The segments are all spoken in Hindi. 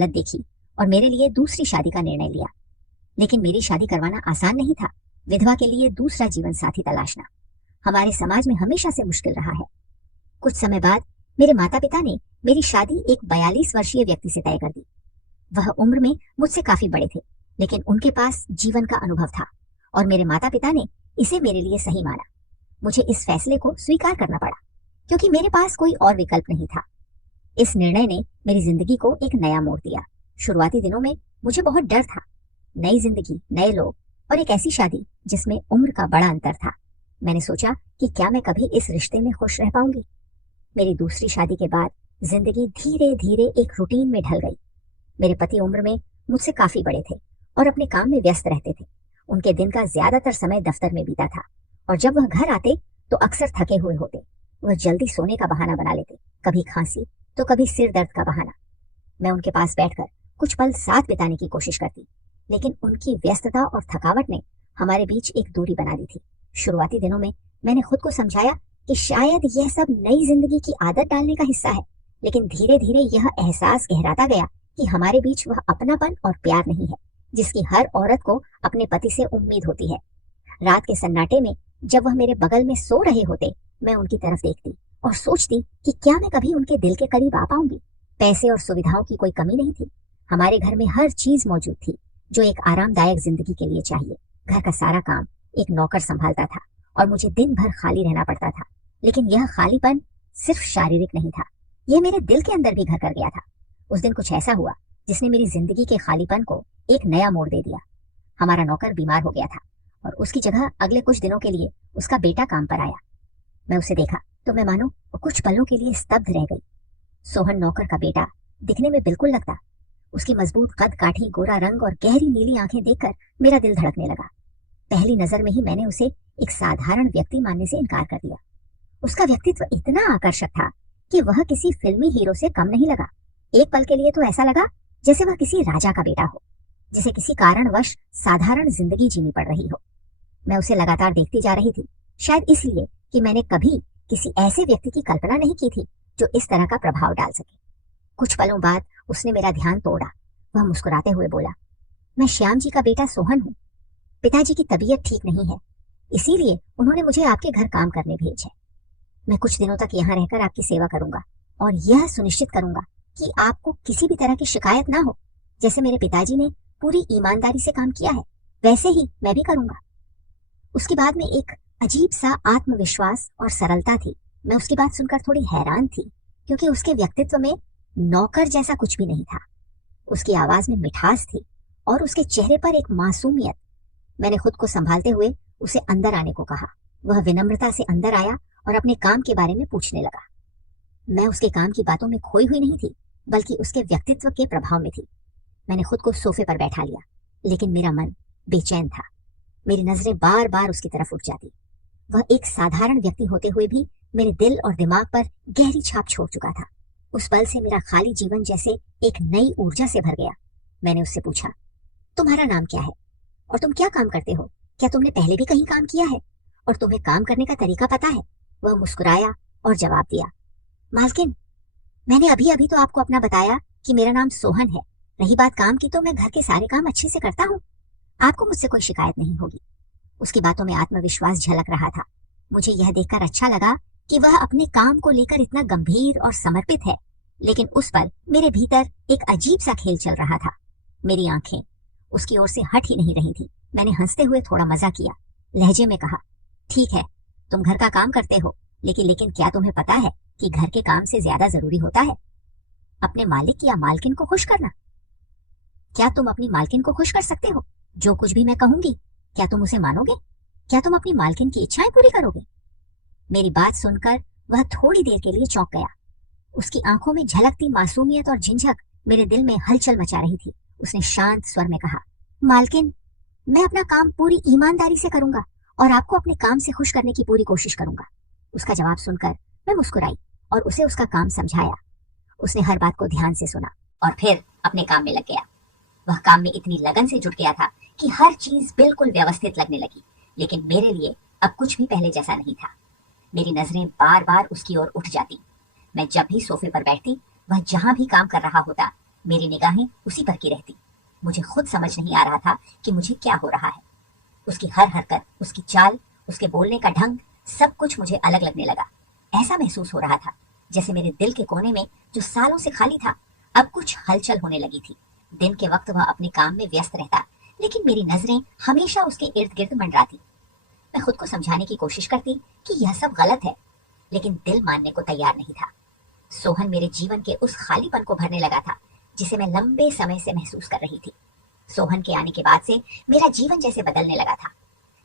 हालत देखी और मेरे लिए दूसरी शादी का निर्णय लिया। लेकिन मेरी शादी करवाना आसान नहीं था। विधवा के लिए दूसरा जीवन साथी तलाशना हमारे समाज में हमेशा से मुश्किल रहा है। कुछ समय बाद मेरे माता पिता ने मेरी शादी एक 42 वर्षीय व्यक्ति से तय कर दी। वह उम्र में मुझसे काफी बड़े थे, लेकिन उनके पास जीवन का अनुभव था और मेरे माता पिता ने इसे मेरे लिए सही माना। मुझे इस फैसले को स्वीकार करना पड़ा क्योंकि मेरे पास कोई और विकल्प नहीं था। इस निर्णय ने मेरी जिंदगी को एक नया मोड़ दिया। शुरुआती दिनों में मुझे बहुत डर था। नई जिंदगी, नए लोग और एक ऐसी शादी जिसमें उम्र का बड़ा अंतर था। मैंने सोचा कि क्या मैं कभी इस रिश्ते में खुश रह पाऊंगी। मेरी दूसरी शादी के बाद जिंदगी धीरे धीरे एक रूटीन में ढल गई। मेरे पति उम्र में मुझसे काफी बड़े थे और अपने काम में व्यस्त रहते थे। उनके दिन का ज्यादातर समय दफ्तर में बीता था और जब वह घर आते तो अक्सर थके हुए होते। वह जल्दी सोने का बहाना बना लेते, कभी खांसी तो कभी सिर दर्द का बहाना। मैं उनके पास बैठकर कुछ पल साथ बिताने की कोशिश करती, लेकिन उनकी व्यस्तता और थकावट ने हमारे बीच एक दूरी बना दी थी। शुरुआती दिनों में मैंने खुद को समझाया कि शायद यह सब नई जिंदगी की आदत डालने का हिस्सा है, लेकिन धीरे धीरे यह एहसास गहराता गया कि हमारे बीच वह अपनापन और प्यार नहीं है जिसकी हर औरत को अपने पति से उम्मीद होती है। रात के सन्नाटे में जब वह मेरे बगल में सो रहे होते, मैं उनकी तरफ देखती और सोचती कि क्या मैं कभी उनके दिल के करीब आ पाऊंगी। पैसे और सुविधाओं की कोई कमी नहीं थी। हमारे घर में हर चीज मौजूद थी जो एक आरामदायक जिंदगी के लिए चाहिए। घर का सारा काम एक नौकर संभालता था और मुझे दिन भर खाली रहना पड़ता था। लेकिन यह खालीपन सिर्फ शारीरिक नहीं था, यह मेरे दिल के अंदर भी घर कर गया था। उस दिन कुछ ऐसा हुआ जिसने मेरी जिंदगी के खालीपन को एक नया मोड़ दे दिया। हमारा नौकर बीमार हो गया था और उसकी जगह अगले कुछ दिनों के लिए उसका बेटा काम पर आया। मैं उसे देखा तो मैं मानो कुछ पलों के लिए स्तब्ध रह गई। सोहन नौकर का बेटा दिखने में बिल्कुल लगता। उसकी मजबूत कद काठी, गोरा रंग और गहरी नीली आंखें देखकर मेरा दिल धड़कने लगा। पहली नजर में ही मैंने उसे एक साधारण व्यक्ति मानने से इनकार कर दिया। उसका व्यक्तित्व इतना आकर्षक था कि वह किसी फिल्मी हीरो से कम नहीं लगा। एक पल के लिए तो ऐसा लगा जैसे वह किसी राजा का बेटा हो, जिसे किसी कारणवश साधारण जिंदगी जीनी पड़ रही हो। मैं उसे लगातार देखती जा रही थी, शायद इसलिए कि मैंने कभी किसी ऐसे व्यक्ति की कल्पना नहीं की थी जो इस तरह का प्रभाव डाल सके। कुछ पलों बाद उसने मेरा ध्यान तोड़ा। वह मुस्कुराते हुए बोला, मैं श्याम जी का बेटा सोहन हूँ। पिताजी की तबीयत ठीक नहीं है, इसीलिए उन्होंने मुझे आपके घर काम करने भेजा है। मैं कुछ दिनों तक यहाँ रहकर आपकी सेवा करूंगा और यह सुनिश्चित करूंगा कि आपको किसी भी तरह की शिकायत ना हो। जैसे मेरे पिताजी ने पूरी ईमानदारी से काम किया है, वैसे ही मैं भी करूंगा। उसकी बात में एक अजीब सा आत्मविश्वास और सरलता थी। मैं उसकी बात सुनकर थोड़ी हैरान थी क्योंकि उसके व्यक्तित्व में नौकर जैसा कुछ भी नहीं था। उसकी आवाज में मिठास थी और उसके चेहरे पर एक मासूमियत। मैंने खुद को संभालते हुए उसे अंदर आने को कहा। वह विनम्रता से अंदर आया और अपने काम के बारे में पूछने लगा। मैं उसके काम की बातों में खोई हुई नहीं थी, बल्कि उसके व्यक्तित्व के प्रभाव में थी। मैंने खुद को सोफे पर बैठा लिया, लेकिन मेरा मन बेचैन था। मेरी नजरें बार बार उसकी तरफ उठ जाती। वह एक साधारण व्यक्ति होते हुए भी मेरे दिल और दिमाग पर गहरी छाप छोड़ चुका था। उस पल से मेरा खाली जीवन जैसे एक नई ऊर्जा से भर गया। मैंने उससे पूछा, तुम्हारा नाम क्या है और तुम क्या काम करते हो? क्या तुमने पहले भी कहीं काम किया है और तुम्हें काम करने का तरीका पता है? वह मुस्कुराया और जवाब दिया, मालकिन, मैंने अभी अभी तो आपको अपना बताया कि मेरा नाम सोहन है। रही बात काम की, तो मैं घर के सारे काम अच्छे से करता हूँ। आपको मुझसे कोई शिकायत नहीं होगी। उसकी बातों में आत्मविश्वास झलक रहा था। मुझे यह देखकर अच्छा लगा कि वह अपने काम को लेकर इतना गंभीर और समर्पित है। लेकिन उस पल मेरे भीतर एक अजीब सा खेल चल रहा था। मेरी आंखें उसकी ओर से हट ही नहीं रही थी। मैंने हंसते हुए थोड़ा मजा किया, लहजे में कहा, ठीक है, तुम घर का काम करते हो, लेकिन क्या तुम्हें पता है कि घर के काम से ज्यादा जरूरी होता है अपने मालिक या मालकिन को खुश करना? क्या तुम अपनी मालकिन को खुश कर सकते हो? जो कुछ भी मैं कहूंगी, क्या तुम उसे मानोगे? क्या तुम अपनी मालकिन की इच्छाएं पूरी करोगे? मेरी बात सुनकर वह थोड़ी देर के लिए चौंक गया। उसकी आंखों में झलकती मासूमियत और झिझक मेरे दिल में हलचल मचा रही थी। उसने शांत स्वर में कहा, मालकिन, मैं अपना काम पूरी ईमानदारी से करूंगा और आपको अपने काम से खुश करने की पूरी कोशिश करूंगा। उसका जवाब सुनकर मैं मुस्कुराई और उसे उसका काम समझाया। उसने हर बात को ध्यान से सुना और फिर अपने काम में लग गया। वह काम में इतनी लगन से जुट गया था कि हर चीज बिल्कुल व्यवस्थित लगने लगी। लेकिन मेरे लिए अब कुछ भी पहले जैसा नहीं था। मेरी नजरें बार बार उसकी ओर उठ जाती। मैं जब भी सोफे पर बैठती, वह जहां भी काम कर रहा होता, मेरी निगाहें उसी पर की रहती। मुझे खुद समझ नहीं आ रहा था कि मुझे क्या हो रहा है। उसकी हर हरकत, उसकी चाल, उसके बोलने का ढंग, सब कुछ मुझे अलग लगने लगा। ऐसा महसूस हो रहा था जैसे मेरे दिल के कोने में, जो सालों से खाली था, अब कुछ हलचल होने लगी थी। दिन के वक्त वह अपने काम में व्यस्त रहता, लेकिन मेरी नजरें हमेशा उसके इर्द गिर्द मंडराती। मैं खुद को समझाने की कोशिश करती कि यह सब गलत है, लेकिन दिल मानने को तैयार नहीं था। सोहन मेरे जीवन के उस खालीपन को भरने लगा था जिसे मैं लंबे समय से महसूस कर रही थी। सोहन के आने के बाद से मेरा जीवन जैसे बदलने लगा था।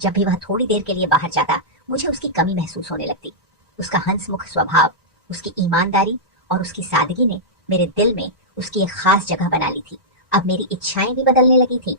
जब भी वह थोड़ी देर के लिए बाहर जाता, मुझे उसकी कमी महसूस होने लगती। उसका हंसमुख स्वभाव, उसकी ईमानदारी और उसकी सादगी ने मेरे दिल में उसकी एक खास जगह बना ली थी। अब मेरी इच्छाएं भी बदलने लगी थी।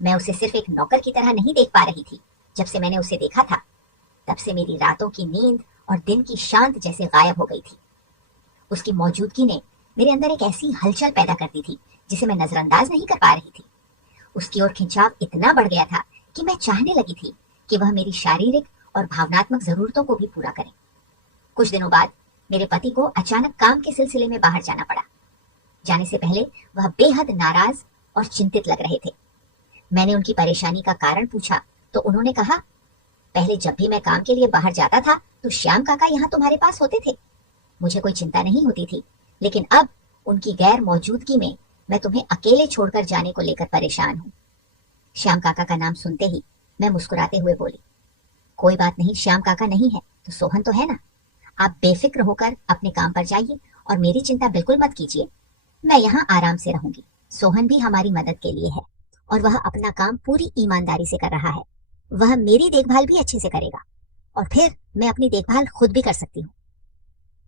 मैं उसे सिर्फ एक नौकर की तरह नहीं देख पा रही थी। जब से मैंने उसे देखा था, तब से मेरी रातों की नींद और दिन की शांत जैसे गायब हो गई थी। उसकी मौजूदगी ने मेरे अंदर एक ऐसी हलचल पैदा कर दी थी जिसे मैं नजरअंदाज नहीं कर पा रही थी। उसकी ओर खिंचाव इतना बढ़ गया था कि मैं चाहने लगी थी कि वह मेरी शारीरिक और भावनात्मक जरूरतों को भी पूरा करे। कुछ दिनों बाद मेरे पति को अचानक काम के सिलसिले में बाहर जाना पड़ा। जाने से पहले वह बेहद नाराज और चिंतित लग रहे थे। मैंने उनकी परेशानी का कारण पूछा तो उन्होंने कहा, पहले जब भी मैं काम के लिए बाहर जाता था तो श्याम काका यहाँ तुम्हारे पास होते थे। मुझे कोई चिंता नहीं होती थी, लेकिन अब उनकी गैर मौजूदगी में मैं तुम्हें अकेले छोड़कर जाने को लेकर परेशान हूँ। श्याम काका का नाम सुनते ही मैं मुस्कुराते हुए बोली, कोई बात नहीं, श्याम काका नहीं है तो सोहन तो है ना। आप बेफिक्र होकर अपने काम पर जाइए और मेरी चिंता बिल्कुल मत कीजिए। मैं यहाँ आराम से रहूंगी। सोहन भी हमारी मदद के लिए है और वह अपना काम पूरी ईमानदारी से कर रहा है। वह मेरी देखभाल भी अच्छे से करेगा और फिर मैं अपनी देखभाल खुद भी कर सकती हूँ।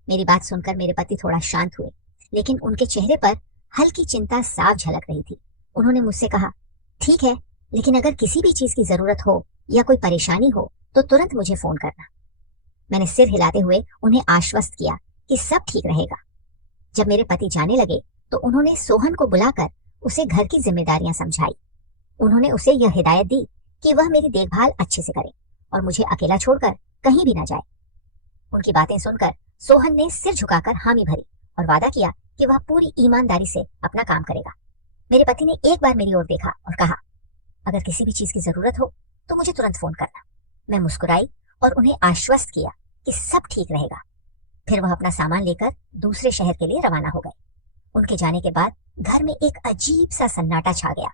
मेरी बात सुनकर मेरे पति थोड़ा शांत हुए, लेकिन उनके चेहरे पर हल्की चिंता साफ झलक रही थी। उन्होंने मुझसे कहा, ठीक है, लेकिन अगर किसी भी चीज की जरूरत हो या कोई परेशानी हो तो तुरंत मुझे फोन करना। मैंने सिर हिलाते हुए उन्हें आश्वस्त किया कि सब ठीक रहेगा। जब मेरे पति जाने लगे तो उन्होंने सोहन को बुलाकर उसे घर की जिम्मेदारियां समझाई। उन्होंने उसे यह हिदायत दी कि वह मेरी देखभाल अच्छे से करे और मुझे अकेला छोड़कर कहीं भी न जाए। उनकी बातें सुनकर सोहन ने सिर झुकाकर हामी भरी और वादा किया कि वह पूरी ईमानदारी से अपना काम करेगा। मेरे पति ने एक बार मेरी ओर देखा और कहा, अगर किसी भी चीज की जरूरत हो तो मुझे तुरंत फोन करना। मैं मुस्कुराई और उन्हें आश्वस्त किया कि सब ठीक रहेगा। फिर वह अपना सामान लेकर दूसरे शहर के लिए रवाना हो गए। उनके जाने के बाद घर में एक अजीब सा सन्नाटा छा गया।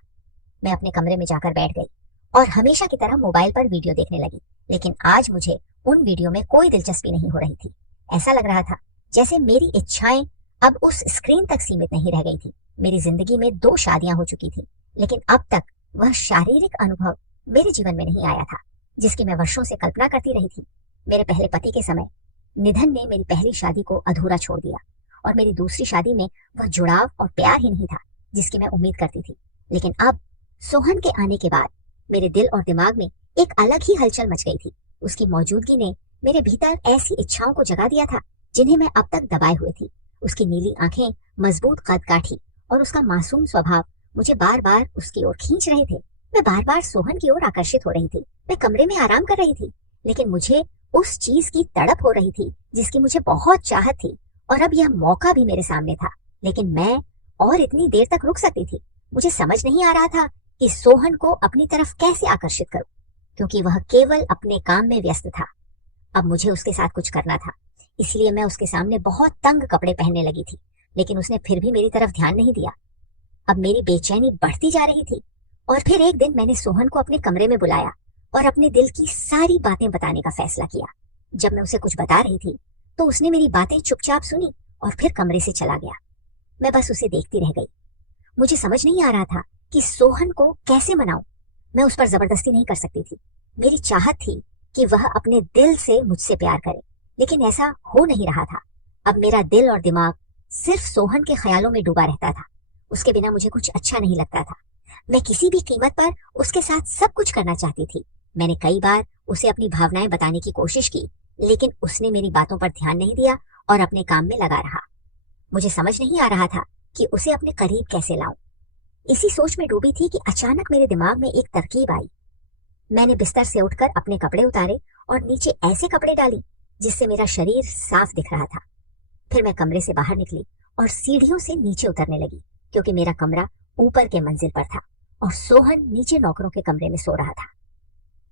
मैं अपने कमरे में जाकर बैठ गई और हमेशा की तरह मोबाइल पर वीडियो देखने लगी, लेकिन आज मुझे उन वीडियो में कोई दिलचस्पी नहीं हो रही थी। ऐसा लग रहा था जैसे मेरी इच्छाएं अब उस स्क्रीन तक सीमित नहीं रह गई थी। मेरी जिंदगी में 2 शादियां हो चुकी थी, लेकिन अब तक वह शारीरिक अनुभव मेरे जीवन में नहीं आया था जिसकी मैं वर्षों से कल्पना करती रही थी। मेरे पहले पति के समय निधन ने मेरी पहली शादी को अधूरा छोड़ दिया और मेरी दूसरी शादी में वह जुड़ाव और प्यार ही नहीं था जिसकी मैं उम्मीद करती थी। लेकिन अब सोहन के आने के बाद मेरे दिल और दिमाग में एक अलग ही हलचल मच गई थी। उसकी मौजूदगी ने मेरे भीतर ऐसी इच्छाओं को जगा दिया था जिन्हें मैं अब तक दबाए हुए थी। उसकी नीली आंखें, मजबूत कद काठी और उसका मासूम स्वभाव मुझे बार बार उसकी ओर खींच रहे थे। मैं बार बार सोहन की ओर आकर्षित हो रही थी। मैं कमरे में आराम कर रही थी, लेकिन मुझे उस चीज की तड़प हो रही थी जिसकी मुझे बहुत चाहत थी और अब यह मौका भी मेरे सामने था। लेकिन मैं और इतनी देर तक रुक सकती थी। मुझे समझ नहीं आ रहा था कि सोहन को अपनी तरफ कैसे आकर्षित करूं, क्योंकि वह केवल अपने काम में व्यस्त था। अब मुझे उसके साथ कुछ करना था, इसलिए मैं उसके सामने बहुत तंग कपड़े पहनने लगी थी, लेकिन उसने फिर भी मेरी तरफ ध्यान नहीं दिया। अब मेरी बेचैनी बढ़ती जा रही थी और फिर एक दिन मैंने सोहन को अपने कमरे में बुलाया और अपने दिल की सारी बातें बताने का फैसला किया। जब मैं उसे कुछ बता रही थी तो उसने मेरी बातें चुपचाप सुनी और फिर कमरे से चला गया। मैं बस उसे देखती रह गई। मुझे समझ नहीं आ रहा था कि सोहन को कैसे मनाऊं। मैं उस पर जबरदस्ती नहीं कर सकती थी। मेरी चाहत थी कि वह अपने दिल से मुझसे प्यार करे, लेकिन ऐसा हो नहीं रहा था। अब मेरा दिल और दिमाग सिर्फ सोहन के ख्यालों में डूबा रहता था। उसके बिना मुझे कुछ अच्छा नहीं लगता था। मैं किसी भी कीमत पर उसके साथ सब कुछ करना चाहती थी। मैंने कई बार उसे अपनी भावनाएं बताने की कोशिश की, लेकिन उसने मेरी बातों पर ध्यान नहीं दिया और अपने काम में लगा रहा। मुझे समझ नहीं आ रहा था कि उसे अपने करीब कैसे लाऊं। इसी सोच में डूबी थी कि अचानक मेरे दिमाग में एक तरकीब आई। मैंने बिस्तर से उठकर अपने कपड़े उतारे और नीचे ऐसे कपड़े डाली जिससे मेरा शरीर साफ दिख रहा था। फिर मैं कमरे से बाहर निकली और सीढ़ियों से नीचे उतरने लगी। क्योंकि मेरा कमरा ऊपर के मंजिल पर था और सोहन नीचे नौकरों के कमरे में सो रहा था।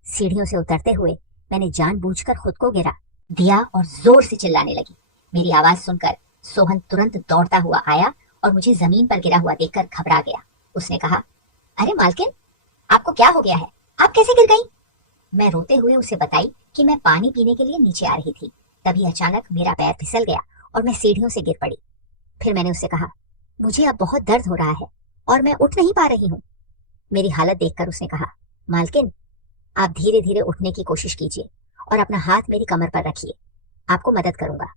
सीढ़ियों से उतरते हुए मैंने जानबूझकर खुद को गिरा दिया और जोर से चिल्लाने लगी। मेरी आवाज सुनकर सोहन तुरंत दौड़ता हुआ आया और मुझे जमीन पर गिरा हुआ देखकर घबरा गया। उसने कहा, अरे मालकिन, आपको क्या हो गया है? आप कैसे गिर गई? मैं रोते हुए उसे बताई कि मैं पानी पीने के लिए नीचे आ रही थी। तभी अचानक मेरा पैर फिसल गया और मैं सीढ़ियों से गिर पड़ी। फिर मैंने उससे कहा, मुझे अब बहुत दर्द हो रहा है और मैं उठ नहीं पा रही हूँ। मेरी हालत देखकर उसने कहा, मालकिन, आप धीरे धीरे उठने की कोशिश कीजिए और अपना हाथ मेरी कमर पर रखिए, आपको मदद करूंगा।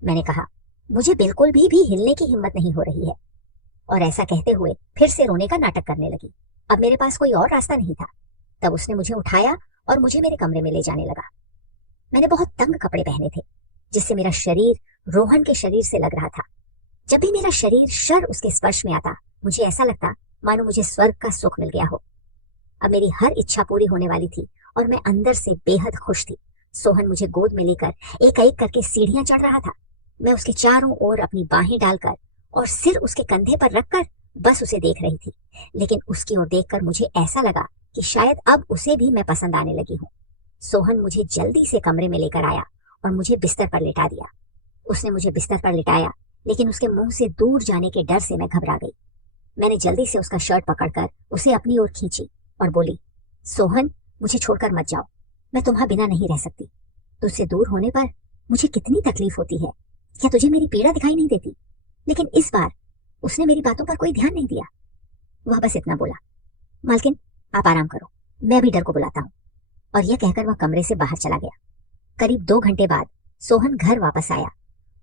मैंने कहा, मुझे बिल्कुल भी हिलने की हिम्मत नहीं हो रही है। और ऐसा कहते हुए फिर से रोने का नाटक करने लगी। अब मेरे पास कोई और रास्ता नहीं था। तब उसने मुझे उठाया और मुझे मेरे कमरे में ले जाने लगा। मैंने बहुत तंग कपड़े पहने थे जिससे मेरा शरीर रोहन के शरीर से लग रहा था। जब भी मेरा शरीर शर उसके स्पर्श में आता, मुझे ऐसा लगता मानो मुझे स्वर्ग का सुख मिल गया हो। अब मेरी हर इच्छा पूरी होने वाली थी और मैं अंदर से बेहद खुश थी। सोहन मुझे गोद में लेकर एक एक करके सीढ़ियां चढ़ रहा था। मैं उसके चारों ओर अपनी बाहें डालकर और सिर उसके कंधे पर रखकर बस उसे देख रही थी। लेकिन उसकी ओर देखकर मुझे ऐसा लगा कि शायद अब उसे भी मैं पसंद आने लगी हूँ। सोहन मुझे जल्दी से कमरे में लेकर आया और मुझे बिस्तर पर लिटा दिया। उसने मुझे बिस्तर पर लिटाया, लेकिन उसके मुंह से दूर जाने के डर से मैं घबरा गई। मैंने जल्दी से उसका शर्ट पकड़कर उसे अपनी ओर खींची और बोली, सोहन, मुझे छोड़कर मत जाओ, मैं तुम्हारे बिना नहीं रह सकती। तुझसे दूर होने पर मुझे कितनी तकलीफ होती है। क्या तुझे मेरी पीड़ा दिखाई नहीं देती? लेकिन इस बार उसने मेरी बातों पर कोई ध्यान नहीं दिया। वह बस इतना बोला, मालकिन, आप आराम करो, मैं भी डर को बुलाता हूँ। और यह कहकर वह कमरे से बाहर चला गया। करीब 2 घंटे बाद सोहन घर वापस आया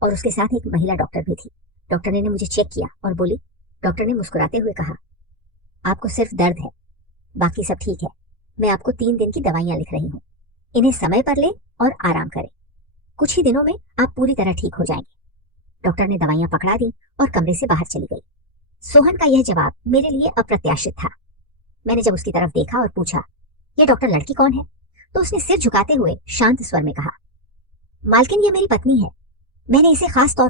और उसके साथ एक महिला डॉक्टर भी थी। डॉक्टर ने मुझे चेक किया और बोली, डॉक्टर ने मुस्कुराते हुए कहा, आपको सिर्फ दर्द है, बाकी सब ठीक है। मैं आपको 3 दिन की दवाइयां लिख रही हूँ, इन्हें समय पर लें और आराम करें। कुछ ही दिनों में आप पूरी तरह ठीक हो जाएंगे। डॉक्टर ने दवाइयां पकड़ा दी और कमरे से बाहर चली गई। सोहन का यह जवाब मेरे लिए अप्रत्याशित था। मैंने जब उसकी तरफ देखा और पूछा, यह डॉक्टर लड़की कौन है, तो उसने सिर झुकाते हुए शांत स्वर में कहा, मालकिन, ये मेरी पत्नी है। मैंने इसे खास तौर